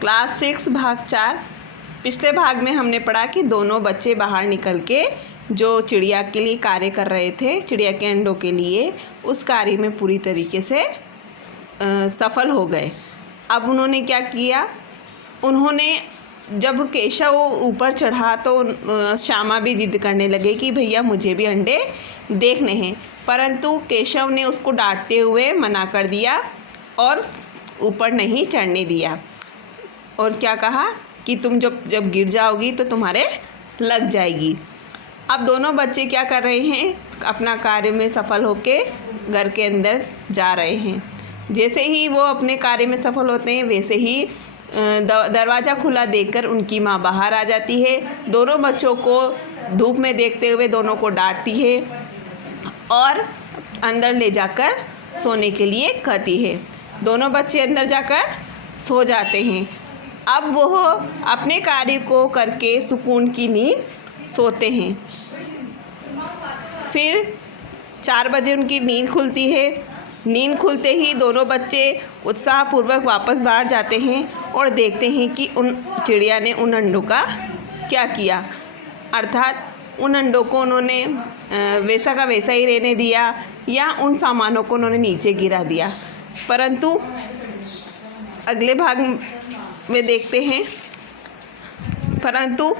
Class 6 भाग 4। पिछले भाग में हमने पढ़ा कि दोनों बच्चे बाहर निकल के जो चिड़िया के लिए कार्य कर रहे थे, चिड़िया के अंडों के लिए, उस कार्य में पूरी तरीके से सफल हो गए। अब उन्होंने क्या किया, उन्होंने जब केशव ऊपर चढ़ा तो श्यामा भी जिद करने लगे कि भैया मुझे भी अंडे देखने हैं, परंतु केशव ने उसको डांटते हुए मना कर दिया और ऊपर नहीं चढ़ने दिया और क्या कहा कि तुम जब गिर जाओगी तो तुम्हारे लग जाएगी। अब दोनों बच्चे क्या कर रहे हैं, अपना कार्य में सफल होके घर के अंदर जा रहे हैं। जैसे ही वो अपने कार्य में सफल होते हैं वैसे ही दरवाज़ा खुला देखकर उनकी माँ बाहर आ जाती है। दोनों बच्चों को धूप में देखते हुए दोनों को डांटती है और अंदर ले जाकर सोने के लिए कहती है। दोनों बच्चे अंदर जाकर सो जाते हैं। अब वो अपने कार्य को करके सुकून की नींद सोते हैं। फिर 4 बजे उनकी नींद खुलती है। नींद खुलते ही दोनों बच्चे उत्साहपूर्वक वापस बाहर जाते हैं और देखते हैं कि उन चिड़िया ने उन अंडों का क्या किया, अर्थात उन अंडों को उन्होंने वैसा का वैसा ही रहने दिया या उन सामानों को उन्होंने नीचे गिरा दिया। परंतु अगले भाग में देखते हैं, परंतु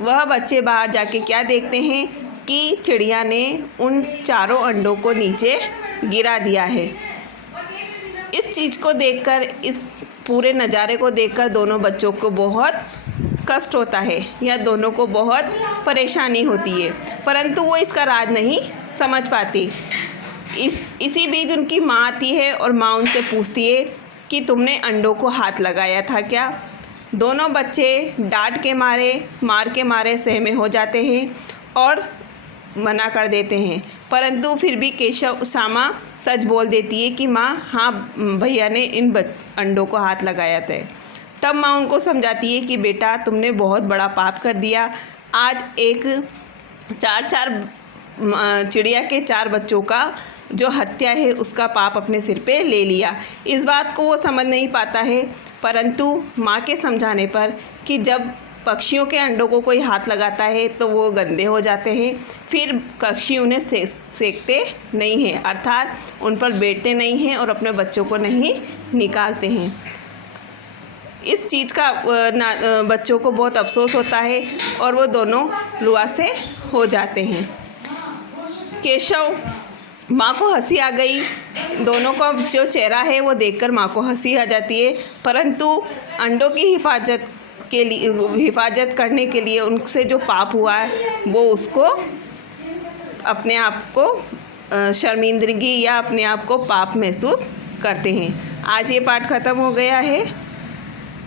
वह बच्चे बाहर जाके क्या देखते हैं कि चिड़िया ने उन चारों अंडों को नीचे गिरा दिया है। इस चीज़ को देखकर, इस पूरे नज़ारे को देखकर दोनों बच्चों को बहुत कष्ट होता है या दोनों को बहुत परेशानी होती है, परंतु वो इसका राज नहीं समझ पाती। इसी बीच उनकी माँ आती है और माँ उनसे पूछती है कि तुमने अंडों को हाथ लगाया था क्या। दोनों बच्चे डांट के मारे, मार के मारे सहमे हो जाते हैं और मना कर देते हैं, परंतु फिर भी श्यामा सच बोल देती है कि माँ हाँ भैया ने इन अंडों को हाथ लगाया था। तब माँ उनको समझाती है कि बेटा तुमने बहुत बड़ा पाप कर दिया। आज एक चिड़िया के 4 बच्चों का जो हत्या है उसका पाप अपने सिर पे ले लिया। इस बात को वो समझ नहीं पाता है, परंतु माँ के समझाने पर कि जब पक्षियों के अंडों को कोई हाथ लगाता है तो वो गंदे हो जाते हैं, फिर पक्षी उन्हें सेकते नहीं हैं, अर्थात उन पर बैठते नहीं हैं और अपने बच्चों को नहीं निकालते हैं। इस चीज़ का बच्चों को बहुत अफसोस होता है और वो दोनों रुआ से हो जाते हैं। केशव, माँ को हंसी आ गई। दोनों का जो चेहरा है वो देखकर माँ को हंसी आ जाती है, परंतु अंडों की हिफाजत करने के लिए उनसे जो पाप हुआ है वो उसको अपने आप को शर्मिंदगी या अपने आप को पाप महसूस करते हैं। आज ये पाठ ख़त्म हो गया है।